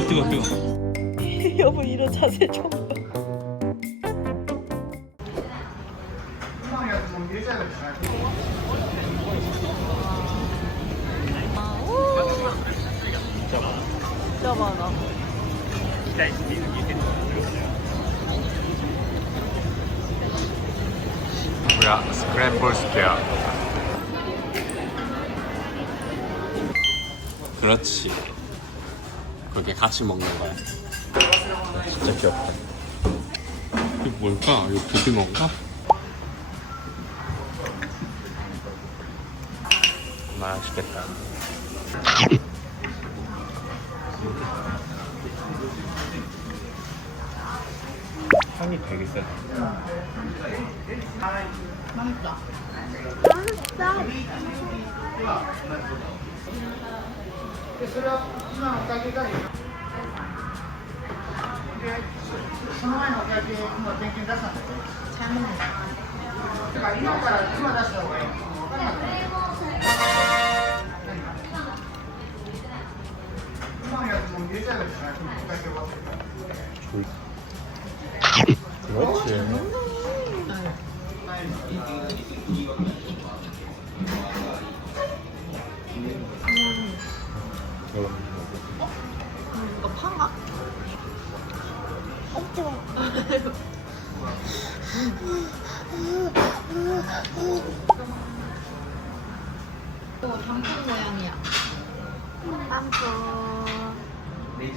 어 뜨거 뜨거. 여보 이런 자세 좀 봐. 진짜 많아. 뭐야 스크램블 스퀘어. 그렇지. 그렇게 같이 먹는 거야. 진짜 귀엽다. 이거 뭘까? 이거 고등어인가? 맛있겠다. 향이 되게 세다. でそれは今のおかげだけその前のおかげ今点検出したんだよ今から今出した方がいいな今のやつも入れちゃうじゃない。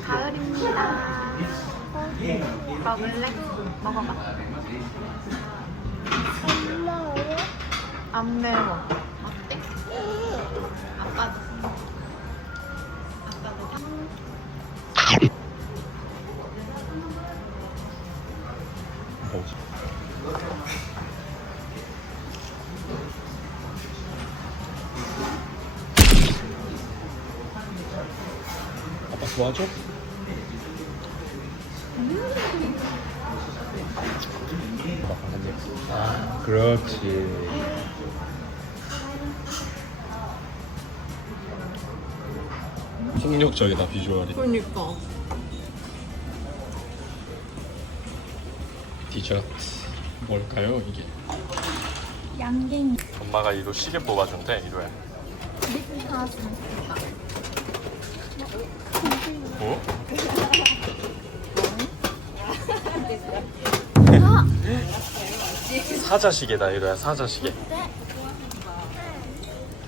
가을입니다. 먹을래? 먹어봐. 안 매워. 어때? 아빠도. 아빠도 탕. 도와줘? 아, 그렇지. 폭력적이다 비주얼이. 그러니까. 디저트 뭘까요 이게? 양갱이. 엄마가 이로 시계 뽑아준대 이로야. 립다 잘했다. 어? 사자 시계다 이로야 사자 시계.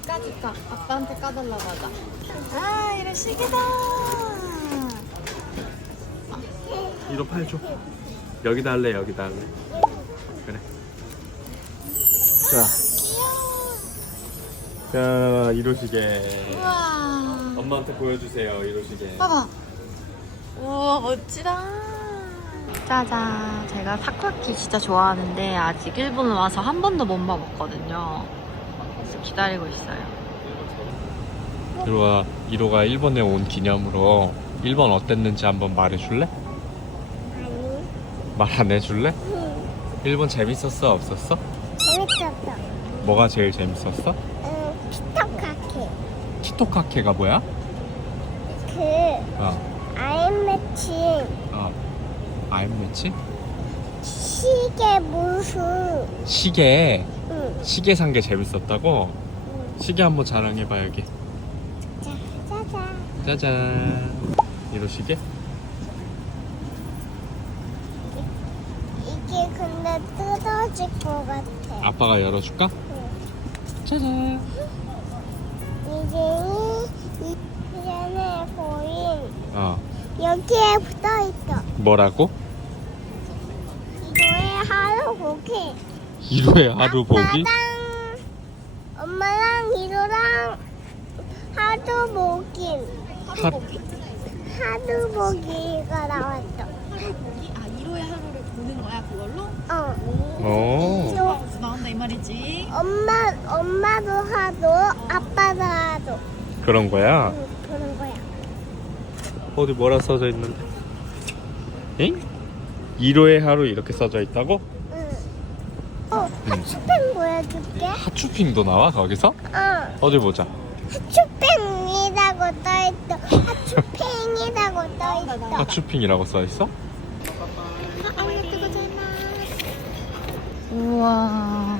까줄까? 아빠한테 까달라고 하자. 아, 이런 시계다. 이로 팔 줘. 여기다 할래 여기다 할래. 그래. 자. 자 이로 시계. 우와. 엄마한테 보여주세요 이로 시계. 봐봐. 우와, 멋지다. 짜잔. 제가 타코야키 진짜 좋아하는데 아직 일본 와서 한 번도 못 먹었거든요. 그래서 기다리고 있어요. 이로가 이로가 일본에 온 기념으로 일본 어땠는지 한번 말해줄래? 말안 해줄래? 일본 재밌었어 없었어? 재밌었어. 뭐가 제일 재밌었어? 응, 피터카케. 키토카케가 뭐야? 그 어, 아이매치 어. 아임 매치? 시계 무슨 시계 응. 시계 산 게 재밌었다고? 시계 한번 자랑해봐 여기 자, 짜잔. 시계? 이게 근데 뜯어질 것 같아. 아빠가 열어줄까? 응. 짜잔 이게 이, 이 전에 보인 어 여기에 붙어 있어. 뭐라고? 이거에 하루 고기. 이로의 하루 보기? 아빠랑 엄마랑 이로랑 하루 보기. 하, 하루 보기가 나왔어. 아, 1호의 하루를 보는 거야, 그걸로? 어. 오 저 나온다, 이 말이지. 엄마 엄마도 하도 아빠도 하도 그런 거야? 응, 그런 거야. 어디 뭐라 써져 있는데? 엥? 1호의 하루 이렇게 써져 있다고? 응. 어, 핫쇼핑 보여줄게. 하추핑도 나와 거기서? 어, 어디 보자 핫쇼핑이라고 떠있어. 팽이라고 떠있어. 하츄핑이라고 써 있어? 우와.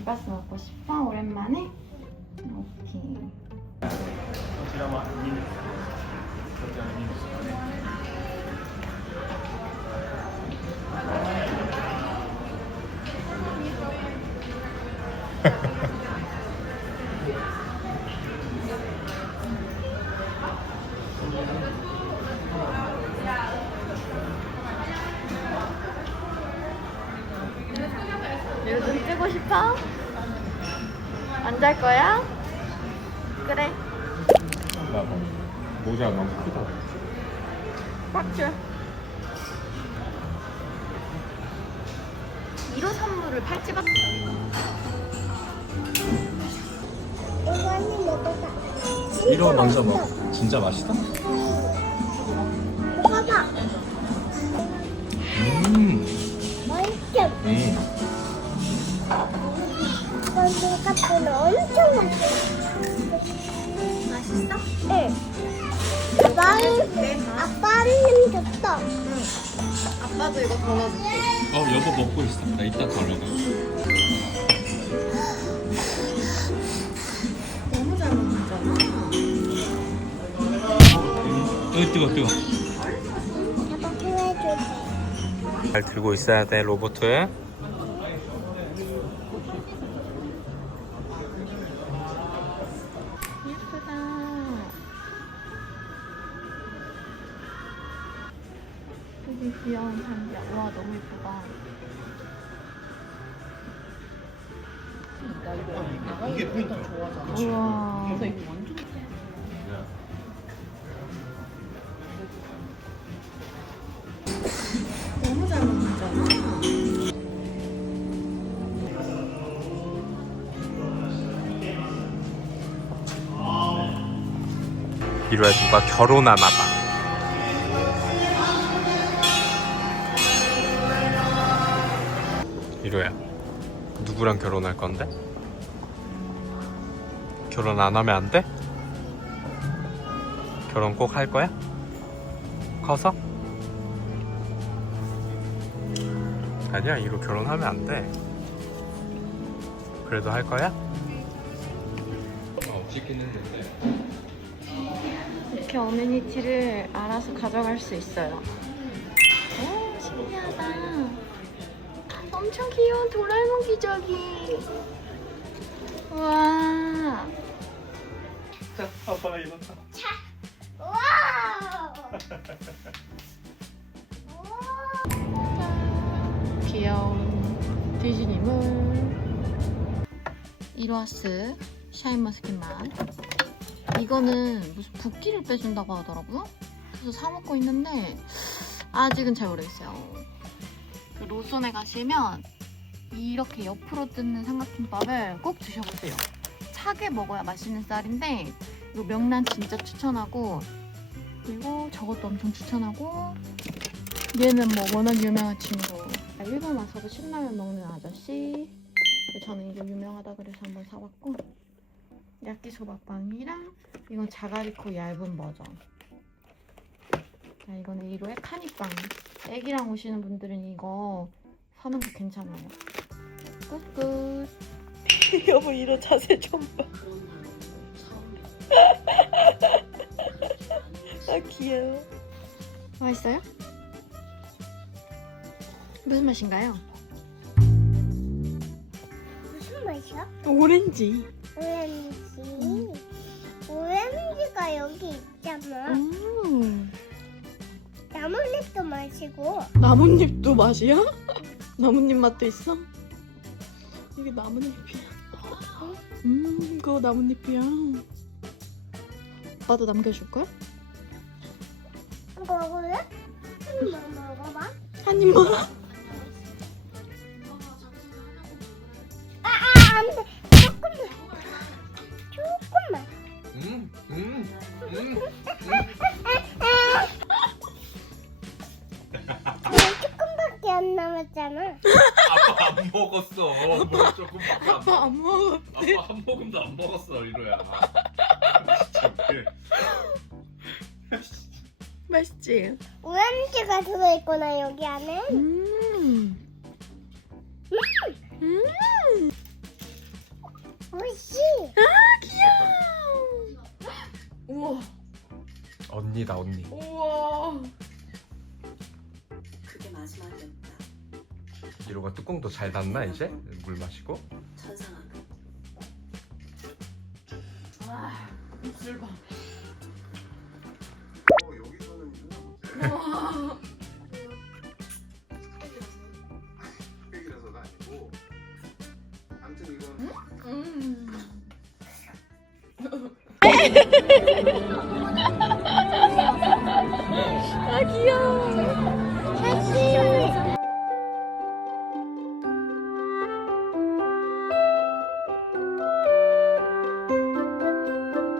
돈가스 먹고 싶어? 오랜만에? 오케이. 그래. 나 모자 너무 크다 꽉 줘. 1호 선물을 팔찌 이거는 먹어봐. 이거 먼저 먹어 진짜 맛있다? 먹어봐. 음, 맛있죠? 음. 엄청 맛있어. 맛있어? 응. 아빠는, 아빠는 줬어. 아빠도 이거 덜어줄게. 어 여보 먹고 있어 나 이따 덜어가 너무 잘 먹잖아. 으 뜨거 뜨거 아빠 보여줄게. 잘 들고 있어야 돼 로보트 장비야. 와, 너무 예쁘다. 이게 포인트 좋아하잖아 우와. 너무 잘 먹잖아. 이로야 누가 결혼하나 봐 이로야 누구랑 결혼할 건데? 결혼 안 하면 안 돼? 결혼 꼭 할 거야? 커서? 아니야 이로 결혼하면 안 돼. 그래도 할 거야? 어 찍긴 했는데. 이렇게 어메니티를 알아서 가져갈 수 있어요. 오, 신기하다. 엄청 귀여운 도라에몽 기저귀. 우와. 아빠가 이렇다. 와우! 귀여운 디즈니물. 이로하스 샤인머스켓 맛. 이거는 무슨 붓기를 빼준다고 하더라고요. 그래서 사 먹고 있는데 아직은 잘 모르겠어요. 그 로손에 가시면 이렇게 옆으로 뜯는 삼각김밥을 꼭 드셔보세요. 차게 먹어야 맛있는 쌀인데 이거 명란 진짜 추천하고 그리고 저것도 엄청 추천하고 얘는 뭐 워낙 유명한 친구. 일본 와서도 신라면 먹는 아저씨. 저는 이거 유명하다 그래서 한번 사봤고 야끼소바빵이랑 이건 자가리코 얇은 버전 자 이거는 1호의 카니빵 애기랑 오시는 분들은 이거 사는 거 괜찮아요 끝끝 여보 이런 자세 좀 봐 아 귀여워 맛있어요? 무슨 맛인가요? 무슨 맛이야? 오렌지. 오렌지. 오렌지가 여기 있잖아. 음. 나뭇잎도 마시고. 나뭇잎도 맛이야? 나뭇잎 맛도 있어? 이게 나뭇잎이야. 음, 그거 나뭇잎이야. 오빠도 남겨줄 거야? 먹을래? 한 입만 먹어봐. 한 입만. 안 남았잖아. 아빠 안 먹었어. 뭘 조금밖에 안 아빠 안 먹어. 아빠 한 모금도 안 먹었어 이로야. 진짜 웃겨. 맛있지? 오렌지가 들어있구나, 여기 안에. 음. 음. 오이씨. 아, 귀여워. 우와. 언니다 언니. 우와. 그게 마지막이었다. 이로가 뚜껑도 잘 닫나 이제 물 마시고. 천상아. 아, 입술 봐. 여기서는 우와. 흑백이라서가 아니고 아무튼 이건 음.